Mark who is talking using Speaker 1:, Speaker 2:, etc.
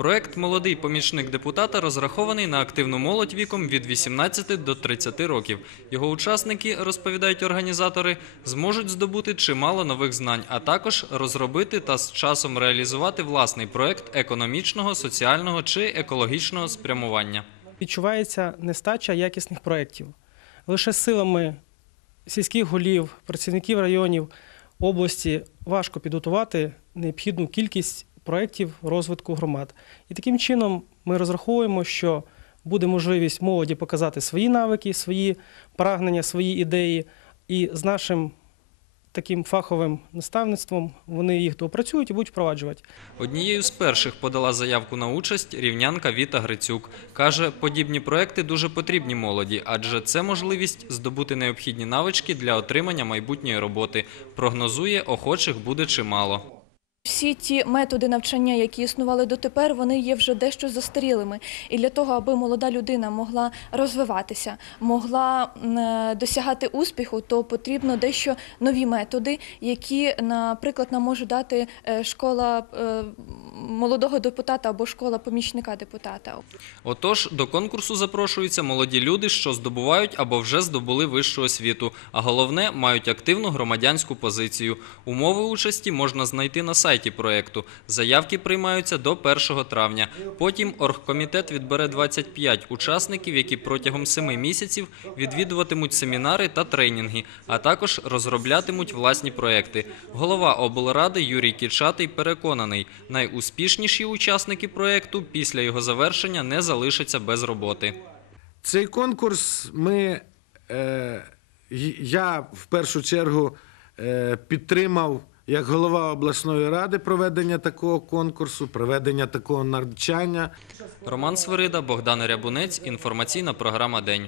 Speaker 1: Проект Молодий помічник депутата розрахований на активну молодь віком від 18 до 30 років. Його учасники, розповідають організатори, зможуть здобути чимало нових знань, а також розробити та з часом реалізувати власний проект економічного, соціального чи екологічного спрямування.
Speaker 2: відчувається нестача якісних проєктів. Лише силами сільських голів, працівників районів, області важко підготувати необхідну кількість проєктів розвитку громад. І таким чином ми розраховуємо, що буде можливість молоді показати свої навики, свої прагнення, свої ідеї, і з нашим таким фаховим наставництвом вони їх доопрацюють і будуть впроваджувати.
Speaker 1: Однією з перших подала заявку на участь рівнянка Віта Грицюк. Каже, подібні проекти дуже потрібні молоді, адже це можливість здобути необхідні навички для отримання майбутньої роботи. Прогнозує, охочих буде чимало.
Speaker 3: Всі ті методи навчання, які існували дотепер, вони є вже дещо застарілими. І для того, аби молода людина могла розвиватися, могла е, досягати успіху, то потрібно дещо нові методи, які, наприклад, нам може дати е, школа е, молодого депутата або школа помічника депутата.
Speaker 1: Отож, до конкурсу запрошуються молоді люди, що здобувають або вже здобули вищу освіту, а головне мають активну громадянську позицію. Умови участі можна знайти на сайті проекту. Заявки приймаються до 1 травня. Потім оргкомітет відбере 25 учасників, які протягом 7 місяців відвідуватимуть семінари та тренінги, а також розроблятимуть власні проекти. Голова облради Юрій Кічатий переконаний, найуспішніші учасники проекту після його завершення не залишаться без роботи.
Speaker 4: Цей конкурс ми, е, я в першу чергу е, підтримав як голова обласної ради проведення такого конкурсу, проведення такого навчання.
Speaker 1: Роман Свирида, Богдан Рябунець. Інформаційна програма День.